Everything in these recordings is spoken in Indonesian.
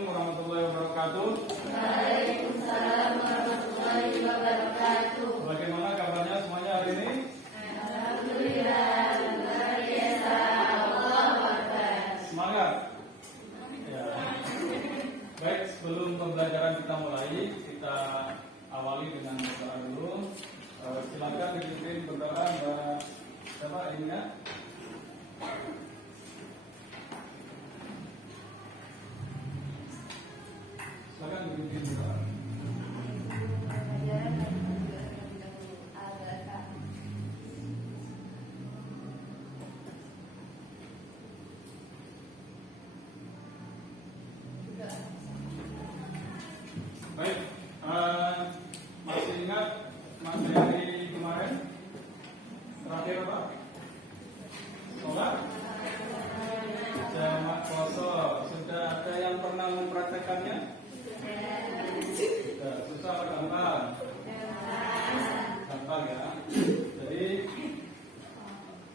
Assalamualaikum warahmatullahi wabarakatuh. Waalaikumsalam warahmatullahi wabarakatuh. Bagaimana kabarnya semuanya hari ini? Alhamdulillah, luar biasa. Allahu Akbar. Semangat. Ya. Baik, sebelum pembelajaran kita mulai, kita awali dengan berdoa dulu. Silakan dipimpin berdoa Mbak. Siapa ini ya? Silakan dipimpin berdoa. Baik, masih ingat materi kemarin? Terakhir apa? Sholat jamak kosor. Sudah ada yang pernah mempraktekannya? Sudah. Susah atau gampang? Gampang ya. Jadi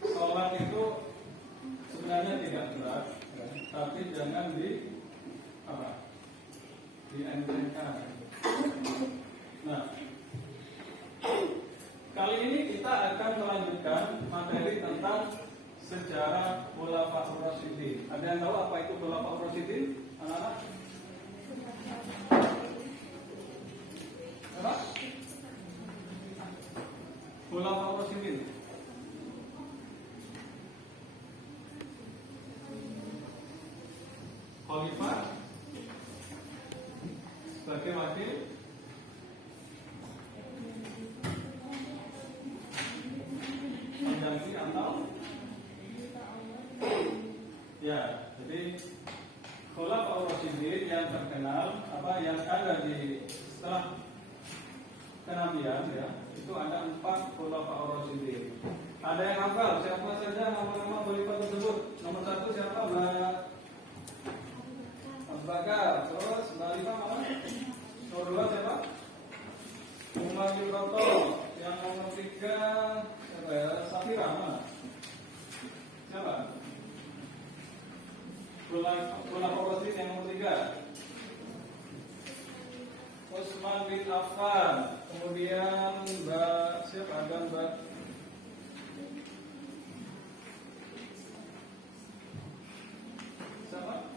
sholat itu sebenarnya tidak berat, ya. Tapi jangan dientengkan. Nah, kali ini kita akan melanjutkan materi tentang sejarah Khulafaur Rasyidin. Ada yang tahu apa itu Khulafaur Rasyidin? Anak-anak? Apa? Khulafaur Rasyidin. Khalifah sebagai wakil pengganti atau ya, jadi Khulafaur Rasyidin yang terkenal yang ada di setelah kenabian ya, itu ada 4 Khulafaur Rasyidin. Ada yang hafal siapa saja nama-nama khalifah tersebut? Nomor 1 siapa? Abu Bakar. Terus Mbak Lima mana? Nomor 2 siapa? Umar bin Khattab. Yang nomor 3 siapa ya? Safira mana? Siapa? Khulafaur Rasyidin yang nomor 3. Utsman bin Affan. Kemudian Mbak siapa? Ada Mbak siapa?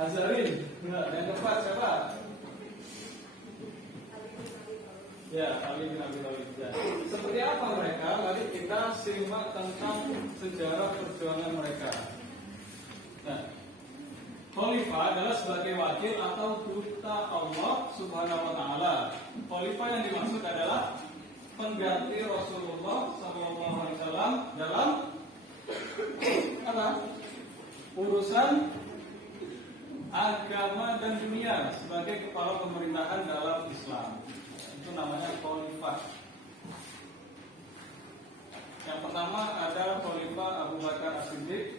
Azarin. Nah, yang keempat siapa? Ya, Ali bin Abi Thalib. Ya. Seperti apa mereka? Mari kita simak tentang sejarah perjuangan mereka. Nah, khalifah adalah sebagai wakil atau duta Allah Subhanahu wa taala. Khalifah yang dimaksud adalah pengganti Rasulullah SAW dalam apa? Urusan agama dan dunia sebagai kepala pemerintahan dalam Islam. Itu namanya khalifah. Yang pertama ada khalifah Abu Bakar As-Siddiq.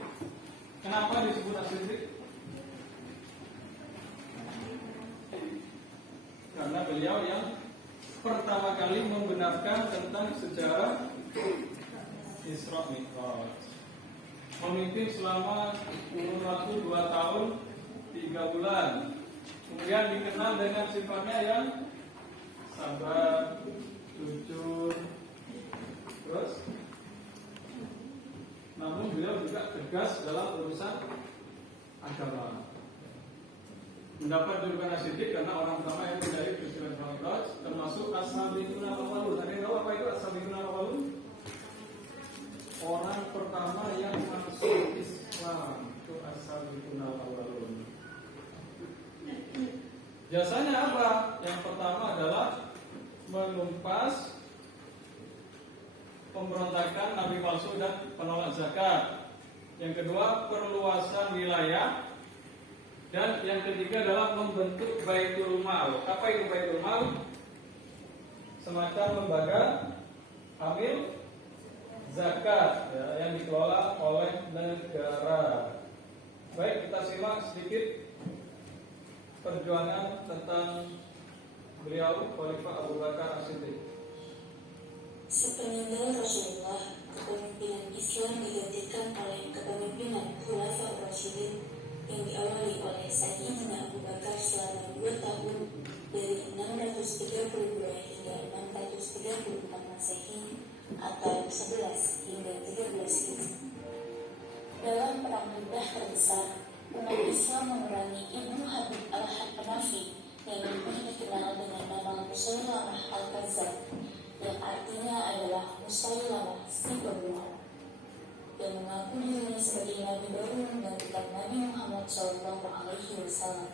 Kenapa disebut As-Siddiq? Karena beliau yang pertama kali membenarkan tentang sejarah Isra Mi'raj. Memimpin selama kurun waktu 2 tahun 3 bulan. Kemudian dikenal dengan sifatnya yang sabar, jujur. Terus namun beliau juga tegas dalam urusan agama. Mendapat julukan As-Siddiq karena orang pertama yang dari peristiwa Mi'raj, termasuk As-Sabiqun al-Awwalun. Ada yang tahu apa itu As-Sabiqun al-Awwalun? Orang pertama yang masuk Islam itu As-Sabiqun al-Awwalun. Jasanya apa? Yang pertama adalah menumpas pemberontakan nabi palsu dan penolak zakat. Yang kedua, perluasan wilayah. Dan yang ketiga adalah membentuk Baitul Mal. Apa itu Baitul Mal? Semacam lembaga amil zakat ya, yang dikelola oleh negara. Baik, kita simak sedikit perjuangan tentang beliau Khalifah Abu Bakar As-Siddiq. Sepeninggal Rasulullah, kepemimpinan Islam digantikan oleh kepemimpinan 34 Masehi atau 11 hingga 13 Hijri. Dalam perang Badar terbesar, umat Islam memerangi Ibnu Habib al-Hanafi yang lebih dikenal dengan nama Musailamah al-Kadzdzab, yang artinya adalah Musailamah si pembohong, yang mengaku dirinya sebagai nabi baru menggantikan Nabi Muhammad SAW.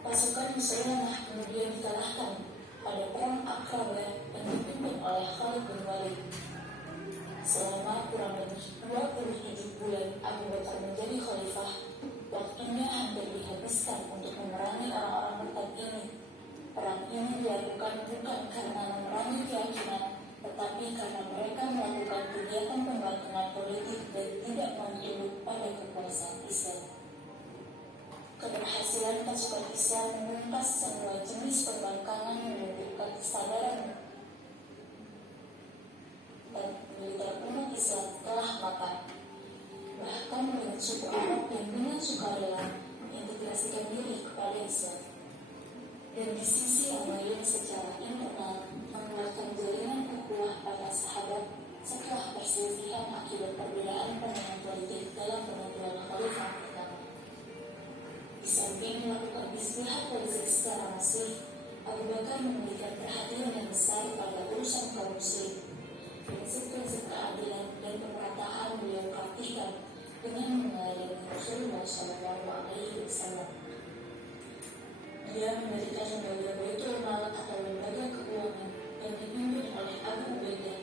Pasukan Musailamah kemudian dikalahkan pada perang Aqabah yang dipimpin oleh Khalid bin Walid. Selama kurang lebih 27 bulan Abu Bakar menjadi khalifah, waktunya hampir dihabiskan untuk memerangi orang-orang murtad ini. Perang ini dilakukan bukan karena memerangi keyakinan, tetapi karena mereka melakukan kegiatan pembangunan politik dan tidak menunduk pada kekuasaan Islam. Keberhasilan pasukan Islam menumpas semua jenis pembangkangan menunjukkan kesadaran dan militer umat Islam telah mapan. Bahkan dengan suku Arab yang dengan sukarela mengintegrasikan diri kepada Islam. Dan di sisi yang lain secara internal mengeluarkan jalinan ukhuwah para sahabat setelah perselisihan akibat perbedaan pandangan politik dalam penentuan khalifah pertama. Di samping melakukan istihad politik secara masif, Abu Bakar memberikan perhatian yang besar pada urusan kaum muslim. Prinsip-prinsip keadilan dan pemerataan beliau praktikkan dengan meneladani Rasulullah SAW. Dia mendirikan lembaga Baitul Mal atau lembaga keuangan yang dipimpin oleh Abu Ubaidah,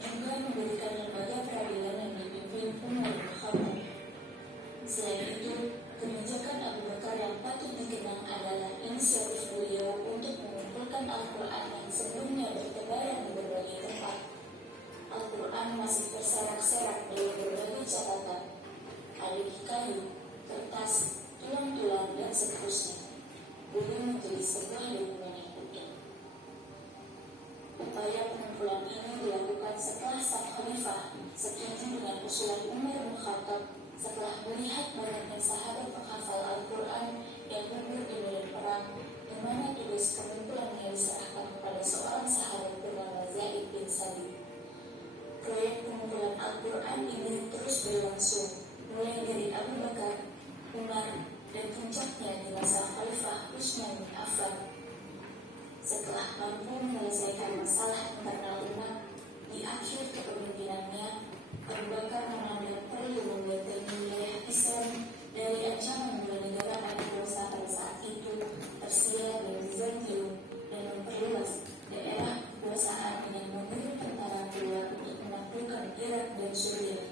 juga mendirikan lembaga peradilan yang dipimpin Umar bin Khattab. Selain itu, kebijakan Abu Bakar yang patut dikenang adalah inisiatif beliau untuk mengumpulkan Al-Quran yang sebelumnya bertebaran di berbagai tempat. Al-Quran masih terserak-serak dari berbagai catatan, ada di kayu, kertas, tulang-tulang, dan seterusnya. Belum menjadi sebuah dokumen yang utuh. Upaya pengumpulan ini dilakukan setelah sang khalifah setuju dengan usulan Umar bin Khattab setelah melihat banyaknya sahabat penghafal Al-Quran yang gugur di medan perang, di mana tugas pengumpulannya diserahkan kepada seorang sahabat bernama Zaid bin Sabit. Proyek pengumpulan Al-Quran ini terus berlangsung, mulai dari Abu Bakar, Umar, dan puncaknya di masa Khalifah Utsman bin Affan. Setelah mampu menyelesaikan masalah internal umat, di akhir kepemimpinannya, Abu Bakar memandang perlu membentengi wilayah Islam dari ancaman dua negara adikuasa pada saat itu, Persia dan Bizantium, dan memperluas daerah kekuasaan dengan mengirim tentara keluar untuk menaklukkan Irak dan Suriah.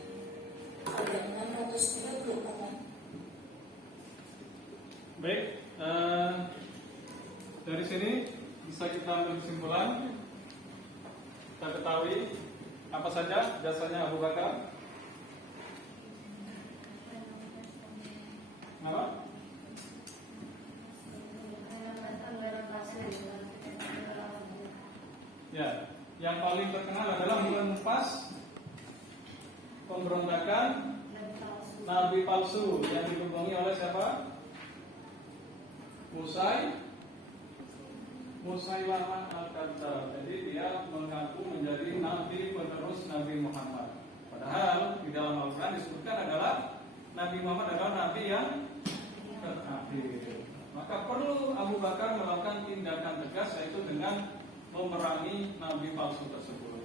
Ada 630 orang. Baik, dari sini bisa kita ambil kesimpulan. Kita ketahui apa saja jasanya Abu Bakar. Apa? Ya, yang paling terkenal adalah menumpas pemberontakan Nabi palsu yang didukung oleh siapa? Musailamah al-Kadzdzab. Jadi dia mengaku menjadi nabi penerus Nabi Muhammad. Padahal di dalam Al-Quran disebutkan adalah Nabi Muhammad adalah nabi yang terakhir. Maka perlu Abu Bakar melakukan tindakan tegas, yaitu dengan memerangi nabi palsu tersebut.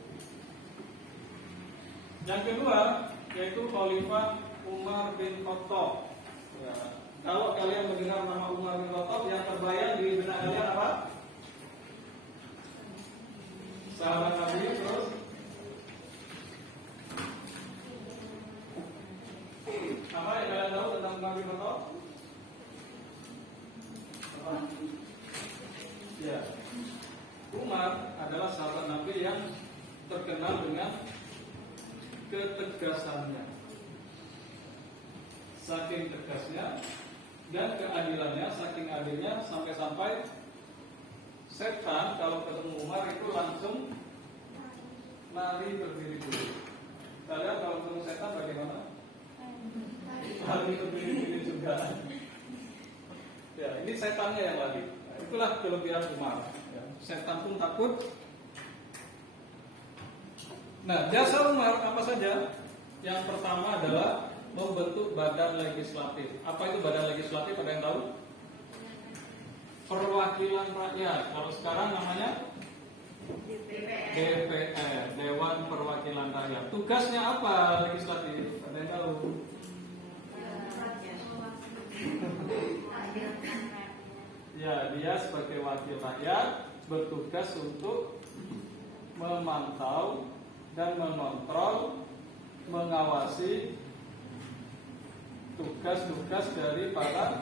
Yang kedua yaitu Khalifah Umar bin Khattab. Ya. Kalau kalian mendengar nama Umar bin Khattab, yang terbayang di benak kalian apa? Sahabat Nabi. Terus apa yang kalian tahu tentang Umar bin Khattab? Ya, Umar adalah sahabat Nabi yang terkenal dengan ketegasannya. Saking tegasnya dan keadilannya, saking adilnya, sampai-sampai setan kalau ketemu Umar itu langsung lari berdiri-diri. Kalian kalau ketemu setan bagaimana? Lari berdiri-diri juga. Ya, ini setannya yang lari. Nah, itulah kelebihan Umar. Ya, setan pun takut Nah, jasa Umar apa saja? Yang pertama adalah membentuk badan legislatif. Apa itu badan legislatif? Ada yang tahu? Perwakilan rakyat. Kalau sekarang namanya DPR, Dewan Perwakilan Rakyat. Tugasnya apa legislatif? Ada yang tahu? Ya, dia sebagai wakil rakyat bertugas untuk memantau dan mengontrol, mengawasi tugas-tugas dari para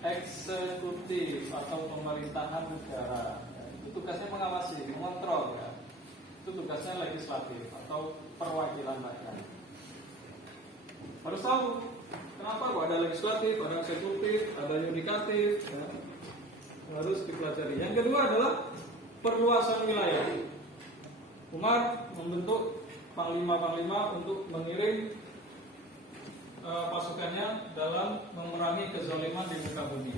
eksekutif atau pemerintahan negara. Itu tugasnya mengawasi, mengontrol ya. Itu tugasnya legislatif atau perwakilan rakyat. Harus tahu kenapa kok ada legislatif, ada eksekutif, ada yudikatif ya. Harus dipelajari. Yang kedua adalah perluasan wilayah. Umar membentuk panglima-panglima untuk mengirim pasukannya dalam memerangi kezaliman di muka bumi,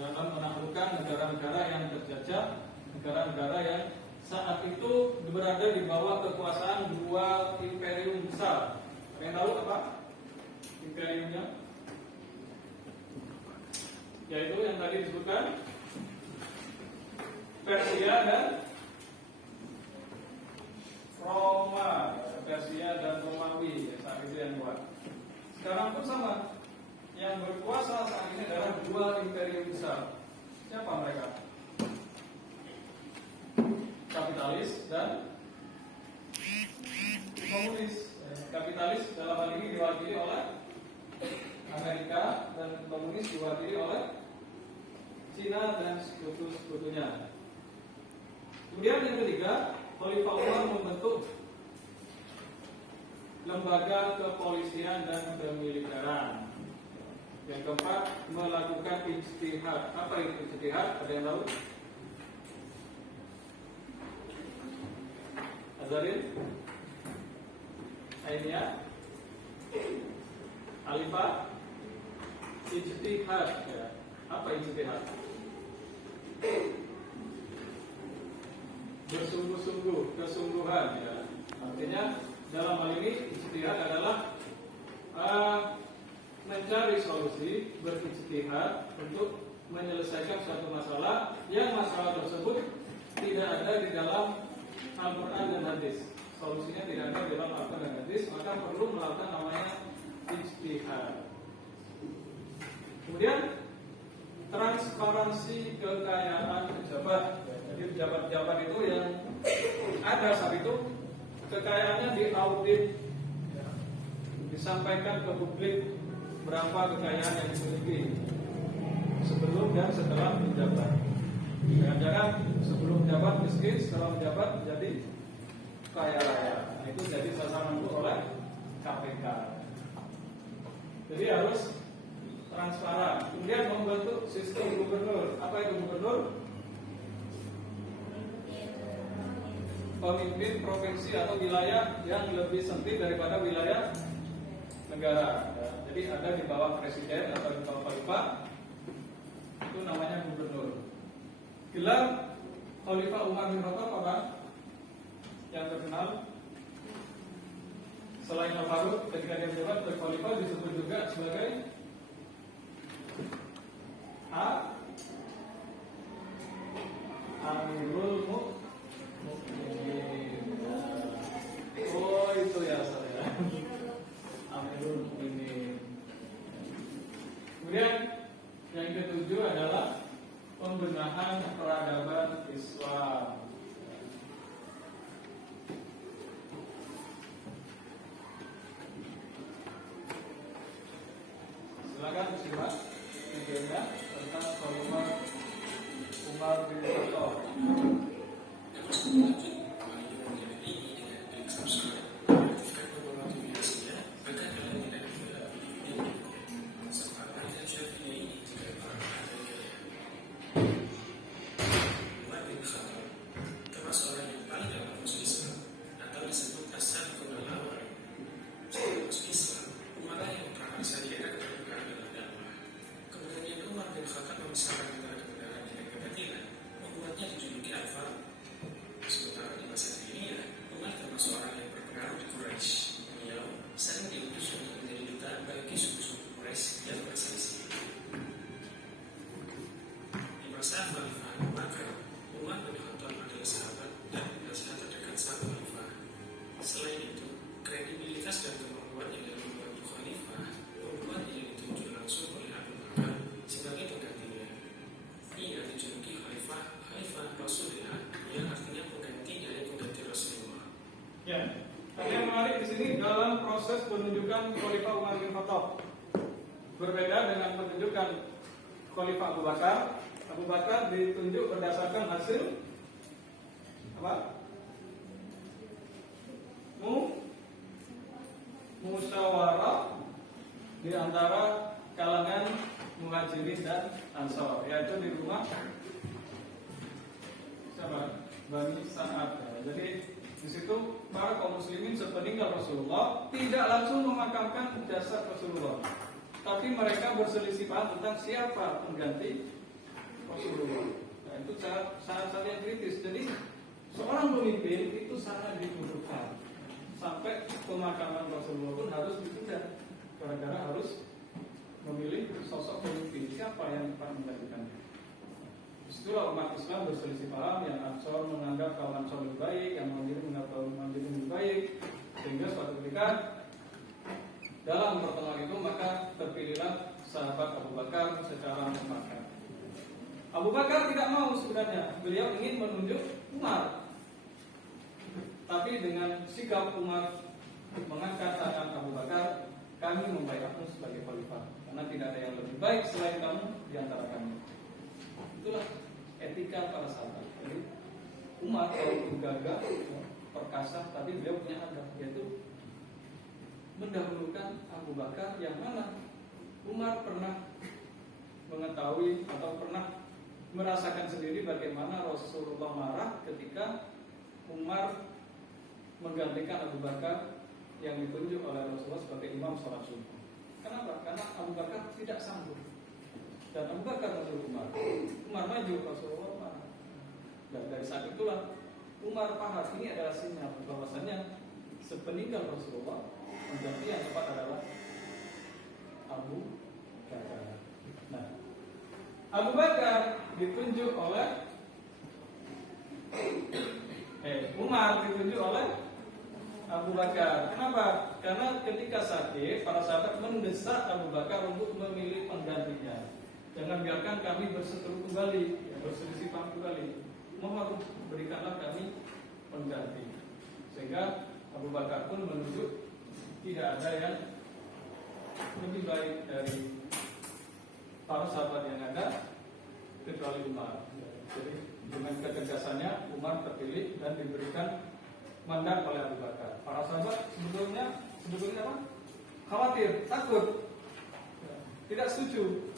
dalam menaklukkan negara-negara yang terjajah, negara-negara yang saat itu berada di bawah kekuasaan dua imperium besar. Ada yang tahu apa imperiumnya? Yaitu yang tadi disebutkan Persia dan Roma, Persia dan Romawi saat itu yang kuat. Sekarang pun sama. Yang berkuasa saat ini adalah dua imperium besar. Siapa mereka? Kapitalis dan komunis. Kapitalis dalam hal ini diwakili oleh Amerika dan komunis diwakili oleh Cina dan sekutu-sekutunya. Kemudian yang ketiga, Khalifah Umar membentuk lembaga kepolisian dan kemiliteran. Yang keempat, melakukan ijtihad. Apa itu ijtihad? Ada yang tahu? Azarin? Ainia? Alifah? Ijtihad ya. Apa ijtihad? Bersungguh-sungguh, kesungguhan ya. Artinya dalam hal ini ijtihad adalah mencari solusi, berijtihad untuk menyelesaikan suatu masalah yang masalah tersebut tidak ada di dalam Al-Quran dan hadis. Solusinya tidak ada di dalam Al-Quran dan hadis, maka perlu melakukan namanya ijtihad. Kemudian transparansi kekayaan pejabat. Jadi pejabat-pejabat itu yang ada saat itu kekayaannya diaudit, disampaikan ke publik berapa kekayaan yang dimiliki sebelum dan setelah menjabat. Jangan-jangan sebelum menjabat miskin, setelah menjabat menjadi kaya raya. Nah, itu jadi sasaran itu oleh KPK. Jadi harus transparan. Kemudian membentuk sistem gubernur. Apa itu gubernur? Pemimpin provinsi atau wilayah yang lebih sempit daripada wilayah negara. Ya, jadi ada di bawah presiden atau di bawah khalifah, itu namanya gubernur. Gelar Khalifah Umar bin Khattab apa? Yang terkenal selain Al-Faruq, ketika dia menjabat sebagai khalifah disebut juga sebagai Amirul Mukminin. Oh itu ya saya. Amirul Mukminin. Kemudian yang ketujuh adalah pembenahan peradaban Islam. Silakan simak videonya tentang Khalifah Umar bin Khattab. Sementara di masa jahiliyah, Umar termasuk orang penunjukan Khalifah Umar bin Khattab. Berbeda dengan penunjukan Khalifah Abu Bakar. Abu Bakar ditunjuk berdasarkan hasil apa? Musyawarah di antara kalangan Muhajirin dan Ansor, yaitu di rumah siapa? Bani Sa'ad. Jadi di situ para kaum muslimin sepeninggal Rasulullah tidak langsung memakamkan jasad Rasulullah, tapi mereka berselisih paham tentang siapa pengganti Rasulullah. Nah, itu sangat yang kritis. Jadi seorang pemimpin itu sangat dibutuhkan. Sampai pemakaman Rasulullah pun harus ditunda, gara-gara harus memilih sosok pemimpin siapa yang dapat menggantikannya. Setelah umat Islam berselisih paham, yang Ansor menganggap kaum Ansor lebih baik, yang Muhajirin menganggap kaum Muhajirin lebih baik, sehingga suatu ketika dalam pertemuan itu maka terpilihlah sahabat Abu Bakar secara mufakat. Abu Bakar tidak mau sebenarnya, beliau ingin menunjuk Umar. Tapi dengan sikap Umar mengangkat tangan Abu Bakar, kami membayarmu sebagai khalifah, karena tidak ada yang lebih baik selain kamu di antara kami. Itulah etika para sahabat. Jadi Umar walaupun gagah, perkasa, tapi beliau punya adab, yaitu mendahulukan Abu Bakar, yang mana Umar pernah mengetahui atau pernah merasakan sendiri bagaimana Rasulullah marah ketika Umar menggantikan Abu Bakar yang ditunjuk oleh Rasulullah sebagai imam sholat subuh. Kenapa? Karena Abu Bakar tidak sanggup. Dan Abu Bakar menyuruh Umar. Umar maju, Rasulullah marah. Dan dari saat itulah Umar paham ini adalah sinyal bahwasannya sepeninggal Rasulullah pengganti yang tepat adalah Abu Bakar. Nah, Abu Bakar ditunjuk oleh Umar ditunjuk oleh Abu Bakar. Kenapa? Karena ketika sakit, para sahabat mendesak Abu Bakar untuk memilih penggantinya. Jangan biarkan kami berseteru kembali, berselisih paham kembali. Mohon berikanlah kami pengganti. Sehingga Abu Bakar pun menunjuk tidak ada yang lebih baik dari para sahabat yang ada kecuali Umar. Jadi dengan ketegasannya Umar terpilih dan diberikan mandat oleh Abu Bakar. Para sahabat sebetulnya apa? Khawatir, takut, tidak setuju.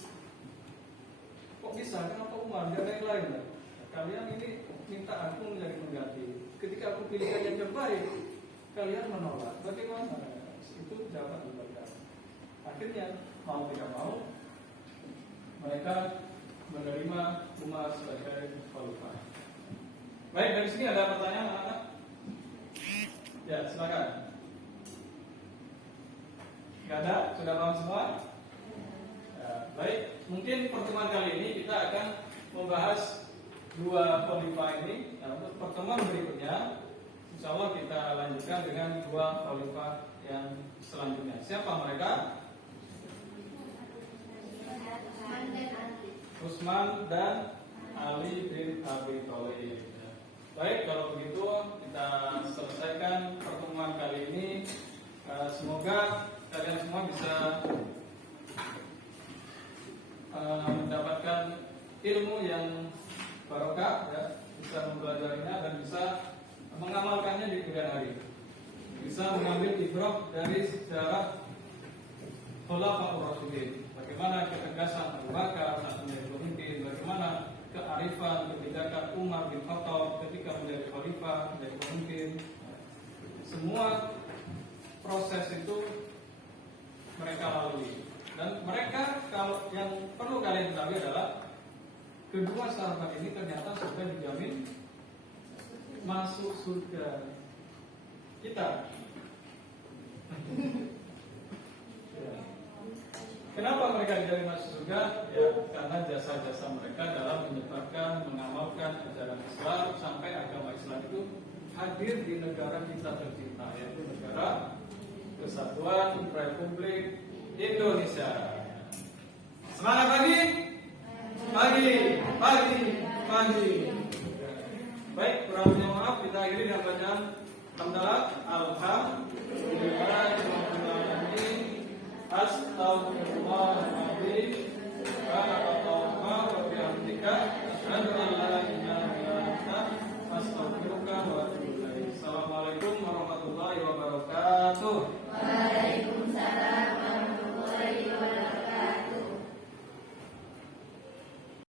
Kok bisa? Kenapa Umar? Gak ada yang lain lah. Kalian ini minta aku menjadi pengganti. Ketika aku pilihkan yang terbaik, kalian menolak. Bagaimana? Itu jawab Abu Bakar. Akhirnya mau tidak mau, mereka menerima Umar sebagai khalifah. Baik, dari sini ada pertanyaan anak-anak? Ya, silakan. Gak ada? Sudah paham semua? Ya, baik, mungkin pertemuan kali ini kita akan membahas dua khalifah ini. Nah, untuk pertemuan berikutnya, insya Allah kita lanjutkan dengan dua khalifah yang selanjutnya. Siapa mereka? Utsman dan Ali bin Abi Thalib. Baik, kalau begitu kita selesaikan pertemuan kali ini. Semoga kalian semua bisa mendapatkan ilmu yang barokah, ya, bisa mempelajarinya dan bisa mengamalkannya di kemudian hari. Bisa mengambil ibrah dari sejarah Khulafaur Rasyidin. Bagaimana ketegasan Abu Bakar saat menjadi pemimpin, bagaimana kearifan kebijakan Umar bin Khattab ketika menjadi khalifah, menjadi pemimpin. Semua proses itu mereka lalui. Dan mereka, kalau yang perlu kalian ketahui adalah kedua sahabat ini ternyata sudah dijamin masuk surga. Kita kenapa mereka dijamin masuk surga? Ya, karena jasa-jasa mereka dalam menyebarkan, mengamalkan ajaran Islam sampai agama Islam itu hadir di negara kita tercinta, yaitu negara Kesatuan Republik Indonesia. Semangat pagi, pagi, pagi, pagi. Baik, kurang lebihnya maaf, kita akhiri dengan bacaan hamdalah, alhamdulillah.